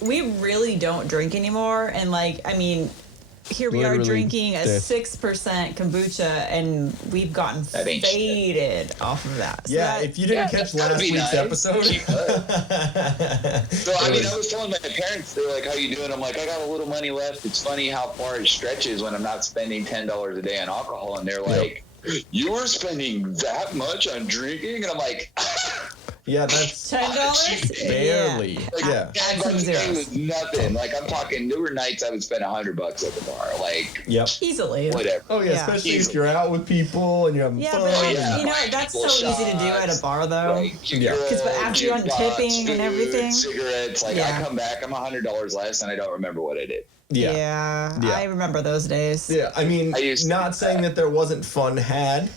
we really don't drink anymore. And like, I mean, here we are drinking a 6% kombucha, and we've gotten faded off of that. So yeah, if you didn't catch last week's episode. So, I mean, I was telling my parents, they're like, how you doing? I'm like, I got a little money left. It's funny how far it stretches when I'm not spending $10 a day on alcohol. And they're like, you were spending that much on drinking? And I'm like... Yeah, that's $10 barely. Yeah, $10 was nothing. Like I'm talking, there were nights I would spend $100 at the bar. Like, easily. Whatever. Oh yeah, especially if you're out with people and you're having fun. But you know that's so easy to do at a bar though. Because after you're on tipping and everything, cigarettes. Like I come back, I'm $100 less, and I don't remember what I did. Yeah, I remember those days. Yeah, I mean, not saying that there wasn't fun had,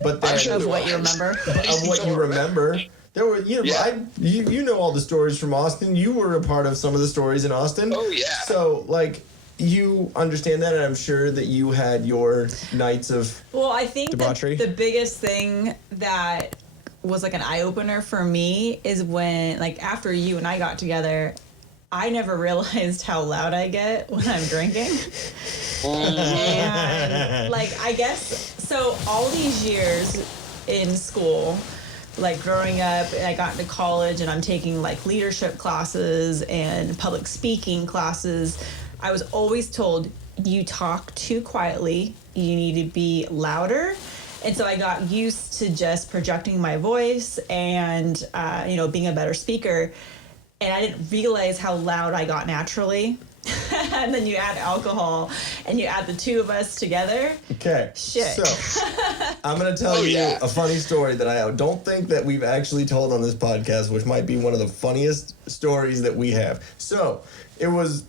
but of what you remember. Of what you remember. There were, you know, you know all the stories from Austin. You were a part of some of the stories in Austin. Oh, yeah. So, like, you understand that, and I'm sure that you had your nights of I think debauchery. The biggest thing that was, like, an eye-opener for me is when, like, after you and I got together, I never realized how loud I get when I'm drinking. And, like, I guess, so all these years in school... Like growing up, I got into college and I'm taking like leadership classes and public speaking classes. I was always told, you talk too quietly, you need to be louder. And so I got used to just projecting my voice and, you know, being a better speaker. And I didn't realize how loud I got naturally. And then you add alcohol and you add the two of us together. Okay. Shit. So, I'm going to tell you a funny story that I don't think that we've actually told on this podcast, which might be one of the funniest stories that we have. So, it was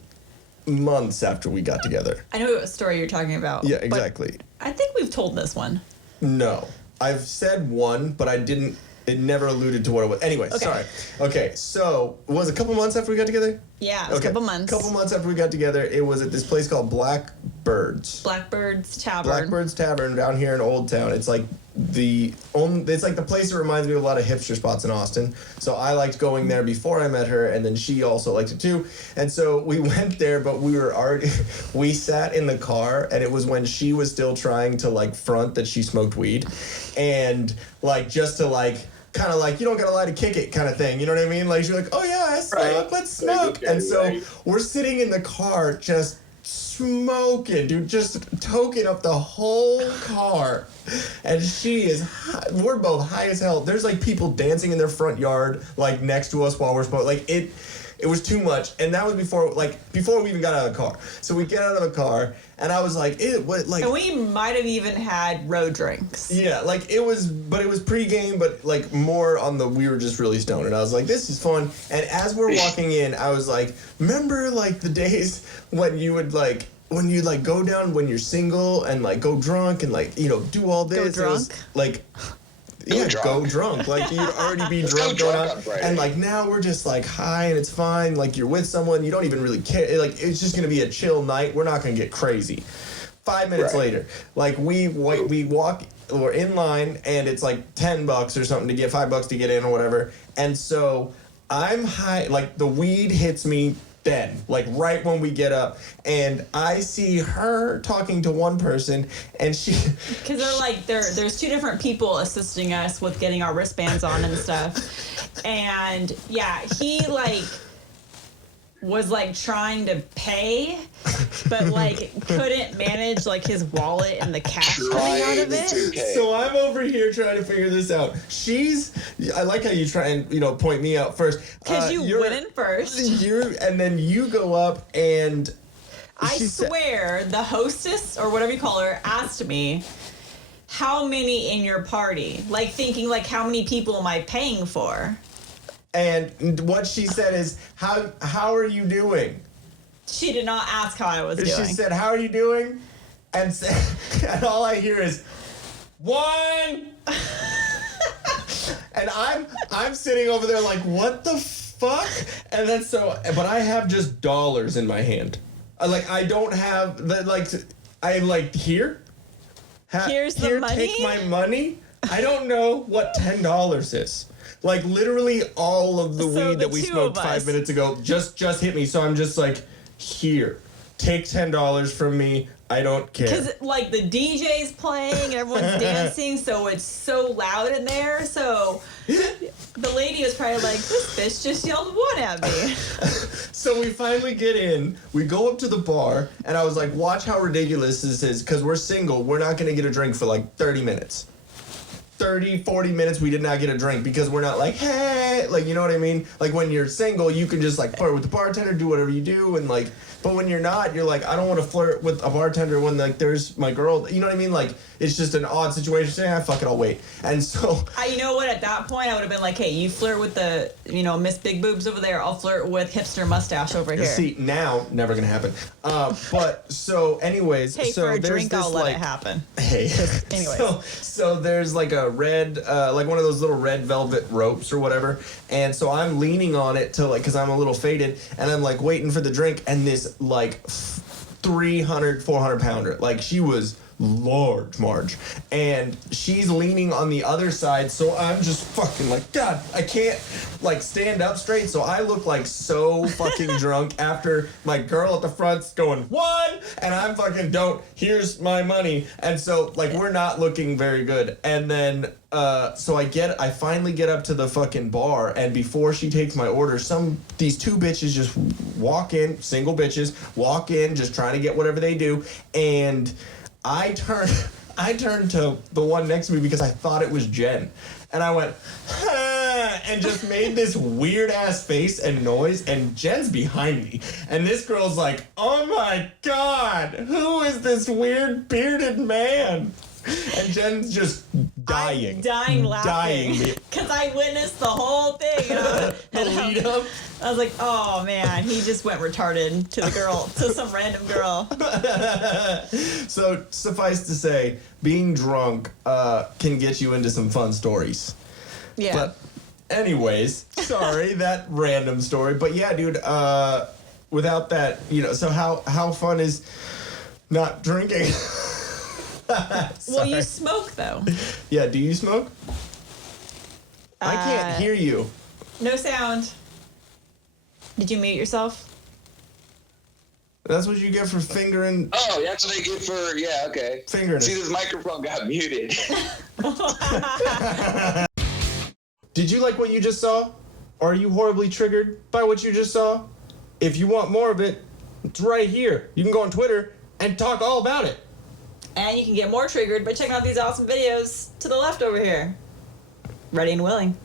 months after we got together. I know what story you're talking about. Yeah, exactly. I think we've told this one. No. I've said one, but I didn't. It never alluded to what it was. Anyway, sorry. Okay, so it was a couple months after we got together? Yeah, it was a couple months. A couple months after we got together. It was at this place called Blackbird's Tavern down here in Old Town. It's like it's like the place that reminds me of a lot of hipster spots in Austin. So I liked going there before I met her, and then she also liked it too. And so we went there, but we sat in the car, and it was when she was still trying to like front that she smoked weed, and like just to like kind of like, you don't gotta lie to kick it kind of thing, you know what I mean? Like, she's like, oh yeah, I smoke, let's smoke. And so we're sitting in the car just smoking, dude, just toking up the whole car. And we're both high as hell. There's like people dancing in their front yard, like next to us while we're smoking. Like it was too much. And that was before we even got out of the car. So we get out of the car, and I was like, and we might have even had road drinks. Yeah, like it was pregame, but like more on we were just really stoned. And I was like, this is fun. And as we're walking in, I was like, remember like the days when you would like, when you like go down when you're single and like go drunk and like, you know, do all this. Go drunk? It was, like, go drunk. Like you'd already be drunk going on. And like now we're just like high and it's fine. Like you're with someone, you don't even really care. Like it's just gonna be a chill night. We're not gonna get crazy. 5 minutes later, like we walk, we're in line and it's like $10 or something to get $5 to get in or whatever. And so I'm high, like the weed hits me then, like right when we get up, and I see her talking to one person, and because they're like there's two different people assisting us with getting our wristbands on and stuff, and yeah, he like was like trying to pay, but like couldn't manage like his wallet and the cash coming out of it. So I'm over here trying to figure this out. I like how you try and, you know, point me out first. Because you went in first. And then you go up and I swear the hostess or whatever you call her asked me, how many in your party? Like thinking like, how many people am I paying for? And what she said is, how are you doing? She did not ask how I was doing. She said, how are you doing? And all I hear is, 1. And I'm sitting over there like, what the fuck? And then but I have just dollars in my hand. I don't have, here. Here's the money? Take my money. I don't know what $10 is. Like, literally all of the weed that we smoked 5 minutes ago just hit me. So I'm just like, here, take $10 from me. I don't care. Because, like, the DJ's playing and everyone's dancing, so it's so loud in there. So the lady was probably like, this bitch just yelled one at me. So we finally get in. We go up to the bar, and I was like, watch how ridiculous this is. Because we're single. We're not going to get a drink for, like, 30 minutes. 30, 40 minutes, we did not get a drink because we're not like, hey, like, you know what I mean? Like, when you're single, you can just, like, flirt with the bartender, do whatever you do, and, like, but when you're not, you're like, I don't want to flirt with a bartender when, like, there's my girl, you know what I mean? Like, it's just an odd situation. Say, fuck it, I'll wait. And so... you know what? At that point, I would have been like, hey, you flirt with the, you know, Miss Big Boobs over there. I'll flirt with hipster mustache over here. See, now, never gonna happen. But, so, anyways... Hey, so for a there's drink, this, I'll let it happen. Hey. Anyways. So there's, like, a red, like, one of those little red velvet ropes or whatever. And so I'm leaning on it to, like, because I'm a little faded. And I'm, like, waiting for the drink. And this, like... 300, 400 pounder. Like, she was large, Marge. And she's leaning on the other side, so I'm just fucking like, God, I can't, like, stand up straight. So I look like so fucking drunk after my girl at the front's going, one, and I'm fucking, don't, here's my money. And so, like, we're not looking very good. And then, so I finally get up to the fucking bar, and before she takes my order, these two bitches just walk in, single bitches, walk in, just trying to get whatever they do, and I turned to the one next to me because I thought it was Jen, and I went, ha, and just made this weird ass face and noise, and Jen's behind me, and this girl's like, oh my God, who is this weird bearded man? And Jen's just dying. I'm dying laughing. Because I witnessed the whole thing. The lead up. I was like, oh man, he just went retarded to the girl, to some random girl. So, suffice to say, being drunk can get you into some fun stories. Yeah. But anyways, sorry, that random story. But yeah, dude, without that, you know, so how fun is not drinking? Well, you smoke, though. Yeah, do you smoke? I can't hear you. No sound. Did you mute yourself? That's what you get for fingering. Oh, that's what they get for, yeah, okay. Fingering. See, this microphone got muted. Did you like what you just saw? Or are you horribly triggered by what you just saw? If you want more of it, it's right here. You can go on Twitter and talk all about it. And you can get more triggered by checking out these awesome videos to the left over here. Ready and willing.